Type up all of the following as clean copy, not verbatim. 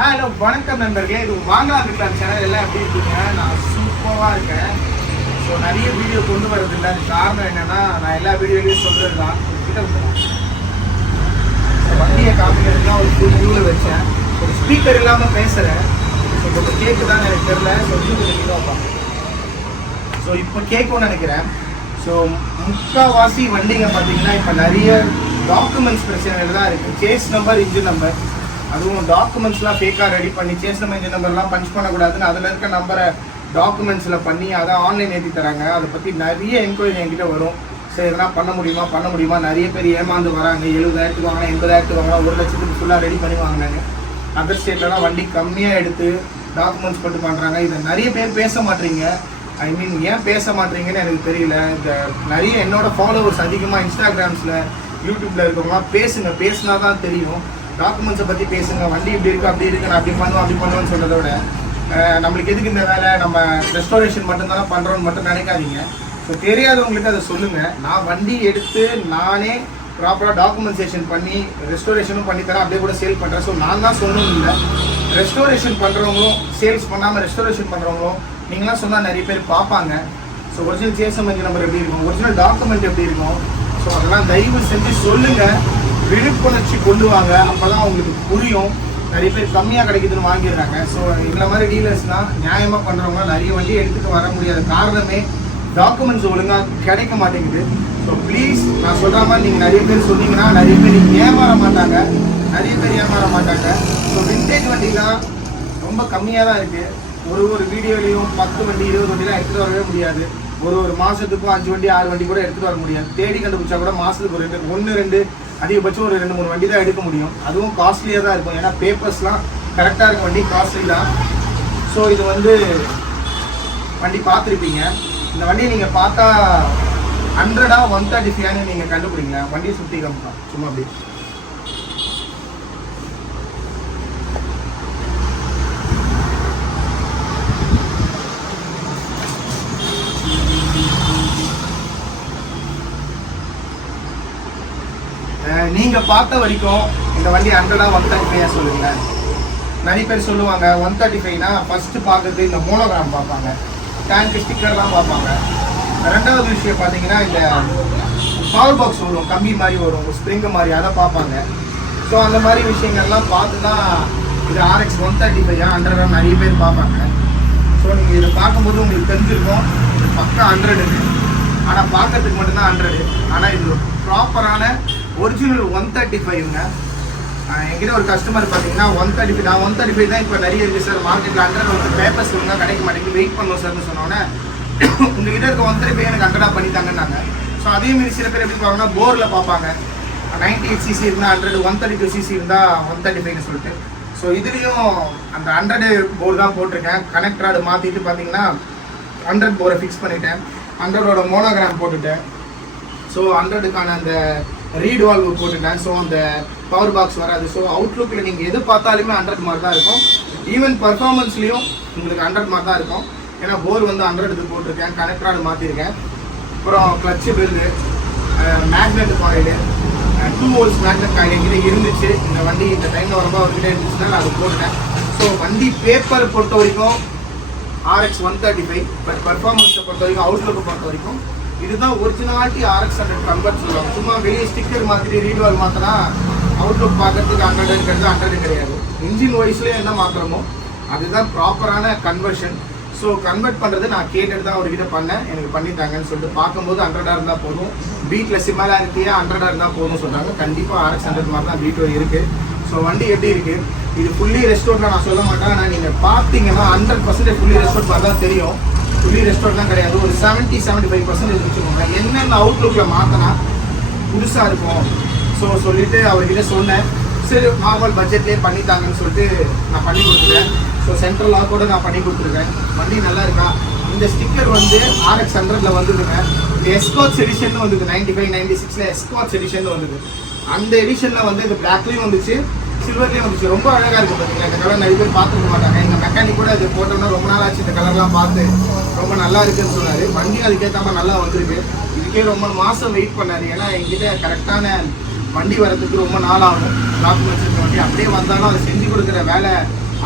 Hello வணக்கம் நண்பர்களே. இது வாங்கலாம் இருக்கலாம் சேனல் எல்லாம் எப்படி இருக்கீங்க? நான் சூப்பராக இருக்கேன். ஸோ நிறைய வீடியோ கொண்டு வரது இல்லை. அது காரணம் என்னென்னா நான் எல்லா வீடியோலையும் சொல்கிறது தான் கிட்ட வண்டியை காமிக்கிறது தான் ஒரு ஃபுல் வியூவில் வச்சேன். ஒரு ஸ்பீக்கர் இல்லாமல் பேசுகிறேன். ஸோ இப்போ கேக்கு தான் எனக்கு தெரில. ஸோ இன்னும் ஸோ இப்போ கேட்கும்னு நினைக்கிறேன். ஸோ முக்கால்வாசி வண்டிங்க பார்த்தீங்கன்னா இப்போ நிறைய டாக்குமெண்ட்ஸ் பிரச்சனைகள் தான் இருக்குது. சேஸ் நம்பர், இன்ஜின் நம்பர், அதுவும் டாக்குமெண்ட்ஸ்லாம் ஃபேக்காக ரெடி பண்ணி சேஸ் நம்பர், இன்ஜின் நம்பர்லாம் பஞ்ச் பண்ணக்கூடாதுன்னு அதில் இருக்க நம்பரை டாக்குமெண்ட்ஸில் பண்ணி அதை ஆன்லைன் ஏற்றி தராங்க. அதை பற்றி நிறைய என்கொயரி என்கிட்ட வரும். சரி இதெல்லாம் பண்ண முடியுமா? நிறைய பேர் ஏமாந்து வராங்க. 70,000 வாங்கினா 80,000 வாங்கினா 1,00,000 ஃபுல்லாக ரெடி பண்ணி வாங்கினாங்க. அதர் ஸ்டேட்லலாம் வண்டி கம்மியாக எடுத்து டாக்குமெண்ட்ஸ் போட்டு பண்ணுறாங்க. இதை நிறைய பேர் பேச மாட்டீங்க. ஏன் பேச மாட்டீங்கன்னு எனக்கு தெரியல. இந்த நிறைய என்னோடய ஃபாலோவர்ஸ் அதிகமாக இன்ஸ்டாகிராம்ஸில், யூடியூப்பில் இருக்கவங்களாம் பேசினா தான் தெரியும். டாக்குமெண்ட்ஸை பற்றி பேசுங்க. வண்டி இப்படி இருக்குது, அப்படி இருக்குது, நான் அப்படி பண்ணுவேன்னு சொல்கிறத விட நம்மளுக்கு எதுக்கு இந்த வேலை, நம்ம ரெஸ்டோரேஷன் மட்டும்தானே பண்ணுறோன்னு மட்டும் நினைக்காதீங்க. ஸோ தெரியாதவங்களுக்கு அதை சொல்லுங்கள். நான் வண்டி எடுத்து நானே ப்ராப்பராக டாக்குமெண்டேஷன் பண்ணி ரெஸ்டோரேஷனும் பண்ணித்தரேன், அப்படியே கூட சேல் பண்ணுறேன். ஸோ நான் தான் சொல்லணும் இல்லை, ரெஸ்டோரேஷன் பண்ணுறவங்களும் சேல்ஸ் பண்ணாமல் ரெஸ்டோரேஷன் பண்ணுறவங்களும் நீங்களாம் சொன்னால் நிறைய பேர் பார்ப்பாங்க. ஸோ ஒரிஜினல் சேஸ் நம்பர் எப்படி இருக்கும், ஒரிஜினல் டாக்குமெண்ட் எப்படி இருக்கும், ஸோ அதெல்லாம் தயவு செஞ்சு சொல்லுங்கள். விழிப்புணர்ச்சி கொண்டு வாங்க. அப்போ தான் அவங்களுக்கு புரியும். நிறைய பேர் கம்மியாக கிடைக்குதுன்னு வாங்கிடுறாங்க. ஸோ இந்த மாதிரி டீலர்ஸ்னால் நியாயமாக பண்ணுறவங்க நிறைய வண்டி எடுத்துகிட்டு வர முடியாத காரணமே டாக்குமெண்ட்ஸ் ஒழுங்காக கிடைக்க மாட்டேங்குது. ஸோ ப்ளீஸ் நான் சொல்கிற மாதிரி நீங்கள் நிறைய பேர் சொன்னீங்கன்னா நிறைய பேர் ஏமாற மாட்டாங்க. ஸோ விண்டேஜ் வண்டிலாம் ரொம்ப கம்மியாக தான் இருக்குது. ஒரு வீடியோலையும் 10 வண்டி 20 வண்டிலாம் எடுத்துகிட்டு வரவே முடியாது. ஒரு மாதத்துக்கும் 5 வண்டி 6 வண்டி கூட எடுத்துகிட்டு வர முடியாது. தேடி கண்டுபிடிச்சா கூட மாதத்துக்கு ஒரு 1-2 அதிகபட்சம் ஒரு 2-3 வண்டி தான் எடுக்க முடியும். அதுவும் காஸ்ட்லியாக தான் இருக்கும். ஏன்னா பேப்பர்ஸ்லாம் கரெக்டாக இருக்கும். வண்டி காஸ்ட்லி தான். ஸோ இது வண்டி பார்த்துருப்பீங்க. இந்த வண்டியை நீங்கள் பார்த்தா 100 135 நீங்கள் கண்டுபிடிங்க. வண்டியை சுற்றி காமிக்கலாம் சும்மா அப்படி. நீங்கள் பார்த்த வரைக்கும் இந்த வண்டி 100 135 சொல்லுங்க. நிறைய பேர் சொல்லுவாங்க 135னா ஃபஸ்ட்டு பார்க்குறது இந்த மோனோகிராம் பார்ப்பாங்க, டேங்க் ஸ்டிக்கர்லாம் பார்ப்பாங்க. ரெண்டாவது விஷயம் பார்த்தீங்கன்னா இந்த பவர் பாக்ஸ் வரும், கம்பி மாதிரி வரும், ஸ்ப்ரிங்கு மாதிரி, அதை பார்ப்பாங்க. ஸோ அந்த மாதிரி விஷயங்கள்லாம் பார்த்து தான் இது RX 135 100 நிறைய பேர் பார்ப்பாங்க. ஸோ நீங்கள் இதை பார்க்கும்போது உங்களுக்கு தெரிஞ்சிருக்கும் இது பக்கா 100 ஆனால் பார்க்கறதுக்கு மட்டும்தான் 100. ஆனால் இது ப்ராப்பரான ஒரிஜினல் 135ங்க. என்கிட்ட ஒரு கஸ்டமர் பார்த்தீங்கன்னா 135 நான் 135 தான் இப்போ நிறைய இருக்குது சார் மார்க்கெட்டில். 100 பேப்பர்ஸ் ஒழுங்காக கிடைக்க மாட்டேங்குது, வெயிட் பண்ணணும் சார்னு சொன்னோன்னே உங்கள்கிட்ட இருக்க 135 எனக்கு 100 பண்ணித்தாங்கன்னாங்க. ஸோ அதேமாரி சில பேர் எப்படி பார்ப்பாங்கன்னா போரில் பார்ப்பாங்க 98cc இருந்தால் 100, 132cc இருந்தால் 135ன்னு சொல்லிட்டு. ஸோ இதுலேயும் அந்த 100 போர் தான் போட்டிருக்கேன். கனெக்ட் ராடு மாற்றிட்டு பார்த்தீங்கன்னா 100 போரை ஃபிக்ஸ் பண்ணிட்டேன். 100ஓட மோனோகிராம் போட்டுட்டேன். ஸோ 100க்கான அந்த ரீட் வால்வு போட்டுட்டேன். ஸோ அந்த பவர் பாக்ஸ் வராது. ஸோ அவுட்லுக்கில் நீங்கள் எது பார்த்தாலுமே 100 மாதிரி தான் இருக்கும். ஈவன் பர்ஃபார்மன்ஸ்லேயும் உங்களுக்கு 100 மாதிரி தான் இருக்கும். ஏன்னா போர் 100 போட்டிருக்கேன், கனெக்டராடு மாற்றிருக்கேன். அப்புறம் clutch bell, magnet coil, 2 volts magnet coil என்கிட்ட இருந்துச்சு. இந்த வண்டி இந்த டைமில் வரப்போ அவர்கிட்ட இருந்துச்சுன்னா நான் அதை போட்டேன். ஸோ வண்டி பேப்பர் பொறுத்த வரைக்கும் RX 135, பட் பர்ஃபார்மன்ஸை பொறுத்த வரைக்கும், அவுட்லுக்கை பொறுத்த வரைக்கும் இதுதான் ஒரிஜினாலிட்டி RX 100 கன்வெர்ட் சொல்லுவாங்க. சும்மா வெளியே ஸ்டிக்கர் மாற்றிட்டு ரீட்வால் மாற்றினா அவுட்லுக் பார்க்கறதுக்கு 100 கிடையாது. இன்ஜின் வைஸ்லேயே என்ன மாத்திரமோ அதுதான் ப்ராப்பரான கன்வர்ஷன். ஸோ கன்வெர்ட் பண்ணுறது நான் கேட்டுட்டு தான் அவர்கிட்ட பண்ணேன். எனக்கு பண்ணித்தாங்கன்னு சொல்லிட்டு பார்க்கும்போது 100 இருந்தால் போதும், பீட்டில் சிமிலாரிட்டியாக 100 இருந்தால் போதும்னு சொல்கிறாங்க. கண்டிப்பாக RX 100 மாதிரி தான் பீட்டோ இருக்குது. ஸோ வண்டி எப்படி இருக்குது, இது ஃபுல்லி ரெஸ்டோரில் நான் சொல்ல மாட்டேன். ஆனால் நீங்கள் பார்த்தீங்கன்னா 100% ஃபுல்லி ரெஸ்டோர் மாதிரி தான் தெரியும். ஃபுல்லி ரெஸ்டோர் தான் கிடையாது. ஒரு 70-75% வச்சுக்கோங்க. என்னென்ன அவுட்லுக்கில் மாற்றினா புதுசாக இருக்கும். ஸோ சொல்லிவிட்டு அவர்கிட்ட சொன்னேன். சரி நார்மல் பட்ஜெட்லேயே பண்ணித்தாங்கன்னு சொல்லிட்டு நான் பண்ணி கொடுத்துருக்கேன். ஸோ சென்ட்ரல் லாக்கோட நான் பண்ணி கொடுத்துருக்கேன். வண்டி நல்லா இருக்கா? இந்த ஸ்டிக்கர் RX 100ல் வந்துதுங்க. எஸ்காட்ஸ் எடிஷன் வந்துது. 95 96ல் எஸ்காட்ஸ் எடிஷன் வந்துது. அந்த எடிஷனில் இது பிளாக்லேயும் வந்துச்சு, சில்வர்லேயும் வந்துச்சு. ரொம்ப அழகாக இருக்குது பார்த்தீங்களா. இந்த கலர் நிறைய பேர் பார்த்துருக்க மாட்டாங்க. எங்கள் மெக்கானிக் கூட அது போட்டோம்னா ரொம்ப நாள் ஆச்சு இந்த கலர்லாம் பார்த்து ரொம்ப நல்லா இருக்குன்னு சொன்னார். வண்டி அதுக்கேற்ற மாதிரி நல்லா வந்திருக்கு. இதுக்கே ரொம்ப மாதம் வெயிட் பண்ணார். ஏன்னா எங்கிட்ட கரெக்டான வண்டி வரதுக்கு ரொம்ப நாள் ஆகும். டாக்குமெண்ட்ஸ் இருக்க வண்டி அப்படியே வந்தாலும் அதை செஞ்சு கொடுக்குற வேலை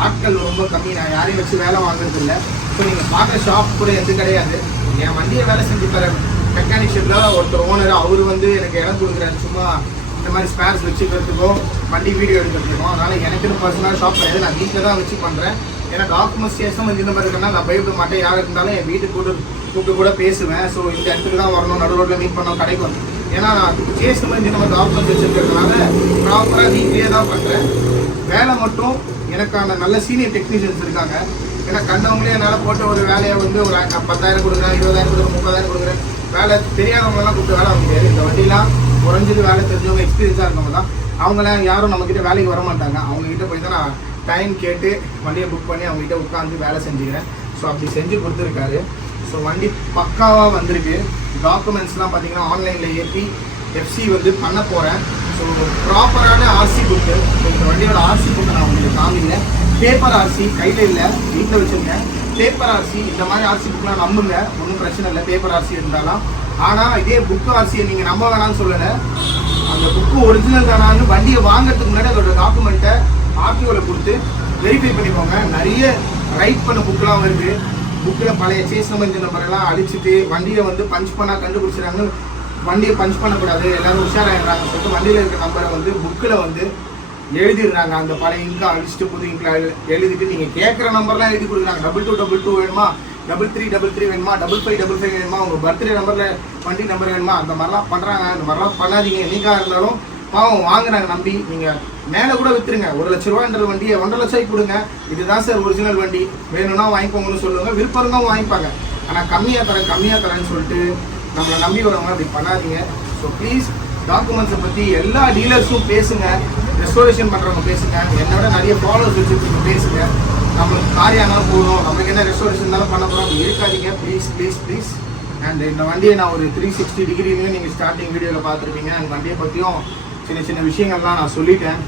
ஆட்கள் ரொம்ப கம்மி, நான் யாரையும் வச்சு வேலை வாங்குறது இல்லை. ஸோ நீங்கள் பார்க்குற ஷாப் கூட எது கிடையாது. என் வண்டியை வேலை செஞ்சு தர மெக்கானிக் ஷெட்டில் ஒருத்தர் ஓனர், அவர் வந்து எனக்கு இடம் கொடுக்குறாரு சும்மா இந்த மாதிரி ஸ்பேர்ஸ் வச்சுக்கிறதுக்கும் வண்டி வீடியோ எடுக்கிறதுக்கும். அதனால் எனக்குன்னு பர்சனலாக ஷாப் கிடையாது, நான் வீட்டில் தான் வச்சு பண்ணுறேன். ஏன்னா டாக்குமெண்ட்ஸ் கேஸும் வந்து இந்த மாதிரி இருக்குன்னா நான் பயப்பட மாட்டேன். யார் இருந்தாலும் என் வீட்டுக்கு கூப்பிட்டு கூட பேசுவேன். ஸோ இந்த இடத்துக்கு தான் வரணும், நடு ரோட்டில் மீட் பண்ணோம், கடைக்கு வரணும். ஏன்னா நான் கேஸ் வந்து நம்ம டாக்குமெண்ட்ஸ் வச்சுருக்கிறதுனால ப்ராப்பராக வீட்லேயே தான் பண்ணுறேன். வேலை மட்டும் எனக்கான நல்ல சீனியர் டெக்னீஷியன்ஸ் இருக்காங்க. ஏன்னா கண்டவங்களே என்னால் போட்ட ஒரு வேலையை வந்து ஒரு 10,000 கொடுக்குறேன், 20,000 கொடுக்குறேன், 30,000 கொடுக்குறேன். வேலை தெரியாதவங்களெல்லாம் கூப்பிட்டு வேலை வாங்க முடியாது. இந்த வண்டிலாம் குறைஞ்சது வேலை தெரிஞ்சவங்க, எக்ஸ்பீரியன்ஸாக இருக்கவங்க தான். அவங்களாம் யாரும் நம்மக்கிட்ட வேலைக்கு வர மாட்டாங்க. அவங்ககிட்ட போய் தான் நான் டைம் கேட்டு வண்டியை புக் பண்ணி அவங்ககிட்ட உட்காந்து வேலை செஞ்சுக்கிறேன். ஸோ அப்படி செஞ்சு கொடுத்துருக்காரு. ஸோ வண்டி பக்காவாக வந்திருக்கு. டாக்குமெண்ட்ஸ்லாம் பார்த்தீங்கன்னா ஆன்லைனில் ஏற்றி எஃப்சி வந்து பண்ண போகிறேன். ஸோ ப்ராப்பரான ஆர்சி புக்கு. ஸோ இந்த வண்டியோட ஆர்சி புக்கை நான் உங்களுக்கு காமிங்க. பேப்பர் ஆர்சி கையில் இல்லை, வீட்டில் வச்சுருங்க. பேப்பர் ஆர்சி இந்த மாதிரி ஆர்சி புக்கெலாம் நம்புங்க, ஒன்றும் பிரச்சனை இல்லை பேப்பர் ஆர்சி இருந்தாலும். ஆனால் இதே புக்கு ஆர்சியை நீங்கள் நம்ப வேணாம்னு சொல்லலை. அந்த புக்கு ஒரிஜினல் தானான்னு வண்டியை வாங்கிறதுக்கு முன்னாடி அதோட டாக்குமெண்ட்டை ஆர்டிஓவில் கொடுத்து வெரிஃபை பண்ணிக்கோங்க. நிறைய ரைட் பண்ண புக்கெலாம் வருது. புக்கில் பழைய சேஸ் நம்பர் எல்லாம் அடிச்சுட்டு வண்டியை வந்து பஞ்ச் பண்ணால் கண்டுபிடிச்சிடாங்க. வண்டியை பஞ்ச் பண்ணக்கூடாது, எல்லாரும் உஷாராயிடுறாங்கன்னு சொல்லிட்டு வண்டியில் இருக்கிற நம்பரை வந்து புக்கில் வந்து எழுதிடுறாங்க. அந்த பழைய இங்காக அடிச்சுட்டு புது இங்கில் எழுதிட்டு நீங்கள் கேட்குற நம்பர்லாம் எழுதி கொடுக்குறாங்க. 2222 வேணுமா, 3333 வேணுமா, 5555 வேணுமா, உங்கள் பர்த்டே நம்பரில் வண்டி நம்பர் வேணுமா, அந்த மாதிரிலாம் பண்ணுறாங்க. அந்த மாதிரிலாம் பண்ணாதீங்க. என்னைக்காக இருந்தாலும் பாவம் வாங்குறாங்க நம்பி. நீங்கள் மேலே கூட விற்றுருங்க. 1 லட்ச ரூபான்ற வண்டியை 1.5 லட்சம் கொடுங்க. இதுதான் சார் ஒரிஜினல் வண்டி, வேணும்னா வாங்கிக்கோங்கன்னு சொல்லுவாங்க. விருப்பம் வாங்கிப்பாங்க. ஆனால் கம்மியாக தரேன்னு சொல்லிட்டு நம்மளை நம்பி வரவங்க அப்படி பண்ணாதீங்க. ஸோ ப்ளீஸ் டாக்குமெண்ட்ஸை பற்றி எல்லா டீலர்ஸும் பேசுங்க, ரெஸ்டோரேஷன் பண்ணுறவங்க பேசுங்க, என்னோட நிறைய ஃபாலோவர்ஸ் வச்சுருக்கீங்க பேசுங்க. நம்மளுக்கு காரியானாலும் போதும், நம்மளுக்கு என்ன ரெஸ்டோரேஷன் தானே பண்ண போகிறோம், அப்படி இருக்காதீங்க ப்ளீஸ். அண்ட் இந்த வண்டியை நான் ஒரு 360 டிகிரிலையும் நீங்கள் ஸ்டார்டிங் வீடியோவில் பார்த்துருப்பீங்க. அந்த வண்டியை பற்றியும் சின்ன விஷயங்கள்லாம் நான் சொல்லிட்டேன்.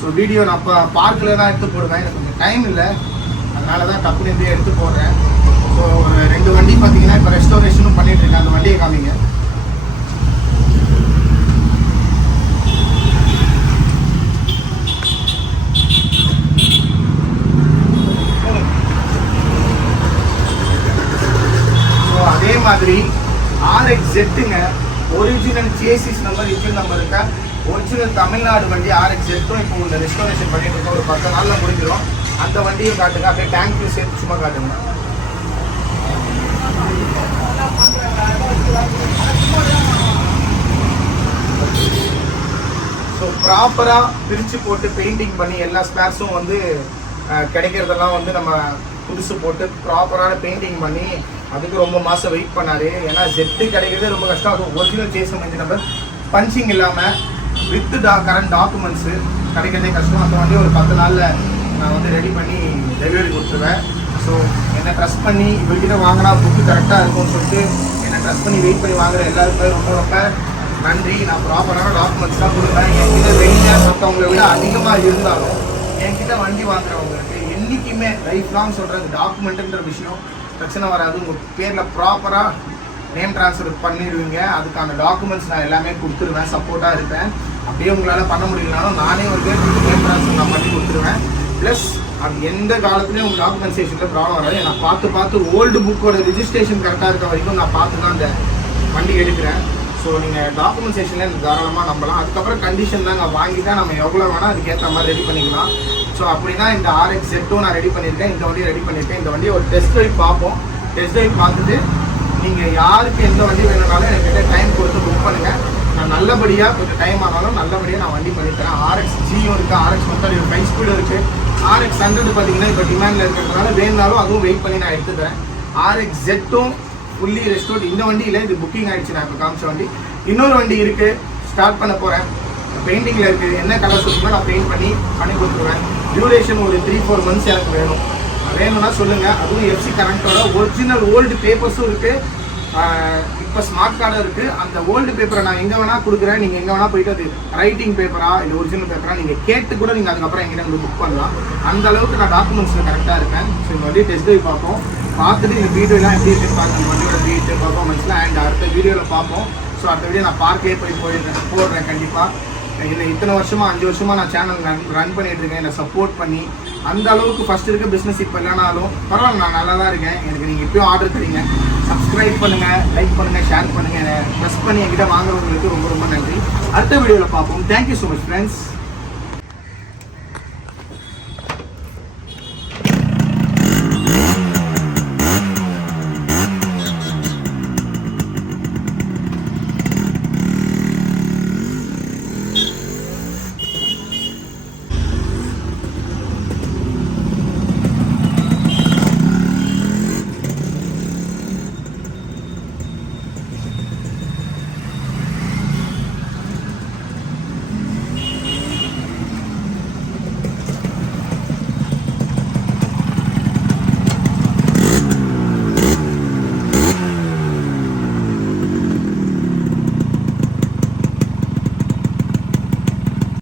ஸோ வீடியோ நான் இப்போ பார்க்கில் தான் எடுத்து போடுவேன், எனக்கு கொஞ்சம் டைம் இல்லை, அதனால தான் டப்புன்னு இப்படியே எடுத்து போடுறேன். ஸோ ஒரு 2 வண்டி பார்த்தீங்கன்னா இப்போ ரெஸ்டோரேஷனும் பண்ணிகிட்ருக்கேன். அந்த வண்டியை காமிங்க. ஸோ அதே மாதிரி RXZங்க, original chassis number, engine number இருக்கா, ஒரிஜினல் தமிழ்நாடு வண்டி RXZம் இப்போ உள்ள ரெஸ்டோரேஷன் பண்ணிட்டு இருக்கோம். ஒரு 10 நாளில் முடிஞ்சிடும். அந்த வண்டியும் காட்டுங்க, அப்படியே டேங்க்லையும் சேர்த்து சும்மா காட்டுங்க. ஸோ ப்ராப்பராக பிரித்து போட்டு பெயிண்டிங் பண்ணி எல்லா ஸ்பேர்ஸும் வந்து கிடைக்கிறதெல்லாம் வந்து நம்ம புதுசு போட்டு ப்ராப்பரான பெயிண்டிங் பண்ணி அதுக்கு ரொம்ப மாதம் வெயிட் பண்ணார். ஏன்னா ஜெட்டு கிடைக்கிறதே ரொம்ப கஷ்டம். அது ஒரிஜினல் சேஸ் வண்டி நம்பர், பஞ்சிங் இல்லாமல் வித் கரண்ட் டாக்குமெண்ட்ஸு கிடைக்கிறதே கஷ்டம். அந்த வண்டி ஒரு 10 நாளில் நான் வந்து ரெடி பண்ணி டெலிவரி கொடுத்துருவேன். ஸோ என்னை ட்ரஸ்ட் பண்ணி இவர்கிட்ட வாங்கினா புக்கு கரெக்டாக இருக்கும்னு சொல்லிட்டு என்னை ட்ரஸ்ட் பண்ணி வெயிட் பண்ணி வாங்குற எல்லாருக்குமே ரொம்ப நன்றி. நான் ப்ராப்பரான டாக்குமெண்ட்ஸ் தான் கொடுப்பேன். என்கிட்ட வெளியாக மற்றவங்களை விட அதிகமாக இருந்தாலும் என்கிட்ட வண்டி வாங்குறவங்களுக்கு என்றைக்குமே லைஃப் லாங் சொல்கிறது டாக்குமெண்ட்டுன்ற விஷயம் பிரச்சனை வராது. உங்கள் பேரில் ப்ராப்பராக நேம் ட்ரான்ஸ்ஃபர் பண்ணிடுவீங்க. அதுக்கான டாக்குமெண்ட்ஸ் நான் எல்லாமே கொடுத்துருவேன், சப்போர்ட்டாக இருப்பேன். அப்படியே உங்களால் பண்ண முடியலனாலும் நானே ஒரு நேம் ட்ரான்ஸ்ஃபர் நான் பண்ணி கொடுத்துருவேன். ப்ளஸ் அது எந்த காலத்துலேயும் உங்கள் டாக்குமெண்டேஷனில் ப்ராப்ளம் வராது. நான் பார்த்து ஓல்டு புக்கோட ரிஜிஸ்ட்ரேஷன் கரெக்டாக இருக்க வரைக்கும் நான் பார்த்து தான் அந்த வண்டி எடுக்கிறேன். ஸோ நீங்கள் டாக்குமெண்டேஷனில் எனக்கு தாராளமாக நம்பலாம். அதுக்கப்புறம் கண்டிஷன் தான் நான் வாங்கிட்டா நம்ம எவ்வளோ வேணால் அதுக்கேற்ற மாதிரி ரெடி பண்ணிக்கலாம். ஸோ அப்படி தான் இந்த RXZம் நான் ரெடி பண்ணியிருக்கேன். இந்த வண்டியை ரெடி பண்ணியிருக்கேன். இந்த வண்டியை ஒரு டெஸ்ட் ட்ரைவ் பார்ப்போம். டெஸ்ட் ட்ரைவ் பார்த்துட்டு நீங்கள் யாருக்கு எந்த வண்டி வேணும்னாலும் எனக்கு டைம் கொடுத்து புக் பண்ணுங்கள். நான் நல்லபடியாக கொஞ்சம் டைம் ஆனாலும் நல்லபடியாக நான் வண்டி பண்ணித்தரேன். RXGயும் இருக்குது, RX130 5 ஸ்பீடும் இருக்குது. RX100 பார்த்தீங்கன்னா இப்போ டிமாண்டில் இருக்கிறதுனால வேணுனாலும் அதுவும் வெயிட் பண்ணி நான் எடுத்துக்கிறேன். RXZம் ஃபுல்லி ரெஸ்டோர்ட். இந்த வண்டியில் இது புக்கிங் ஆகிடுச்சு. நான் இப்போ காமிச்ச வண்டி இன்னொரு வண்டி இருக்குது, ஸ்டார்ட் பண்ண போகிறேன். பெயிண்டிங்கில் இருக்குது. என்ன கலர் சொல்லுங்களோ நான் பெயிண்ட் பண்ணி கொடுத்துருவேன். டியூரேஷன் ஒரு 3-4 months எனக்கு வேணும்னா சொல்லுங்கள். அதுவும் எஃப்சி கரண்ட்டோட ஒரிஜினல் ஓல்டு பேப்பர்ஸும் இருக்குது. இப்போ ஸ்மார்ட் கார்டும் இருக்குது. அந்த ஓல்டு பேப்பரை நான் எங்கே வேணால் கொடுக்குறேன். நீங்கள் எங்கே வேணால் போய்ட்டு அது ரைட்டிங் பேப்பரா இல்லை ஒரிஜினல் பேப்பரா நீங்கள் கேட்டு கூட நீங்கள் அதுக்கப்புறம் எங்கிட்ட வந்து புக் பண்ணலாம். அந்த அளவுக்கு நான் டாக்குமெண்ட்ஸில் கரெக்டாக இருக்கேன். ஸோ இந்த வண்டி டெஸ்ட் ட்ரைவ் பார்ப்போம். பார்த்துட்டு இந்த வீடியோலாம் எப்படி இருக்குன்னு பார்க்கணும். வண்டியோட வீட்டு பர்ஃபார்மன்ஸ்லாம் அண்ட் அடுத்த வீடியோவில் பார்ப்போம். ஸோ அடுத்த வீடியோ நான் பார்க்கே போடுறேன் கண்டிப்பாக. இல்லை இத்தனை வருஷமாக 5 வருஷமாக நான் சேனல் ரன் பண்ணிகிட்ருக்கேன். என்னை சப்போர்ட் பண்ணி அந்த அளவுக்கு ஃபர்ஸ்ட் இருக்க பிஸ்னஸ் இப்போ இல்லைனாலும் பரவாயில்ல, நான் நல்லா தான் இருக்கேன். எனக்கு நீங்கள் எப்பயும் ஆர்டர் தரீங்க. சப்ஸ்கிரைப் பண்ணுங்கள், லைக் பண்ணுங்கள், ஷேர் பண்ணுங்கள். ப்ரெஸ் பண்ணி என்கிட்ட வாங்குறவங்களுக்கு ரொம்ப ரொம்ப நன்றி. அடுத்த வீடியோவில் பார்ப்போம். Thank you so much friends.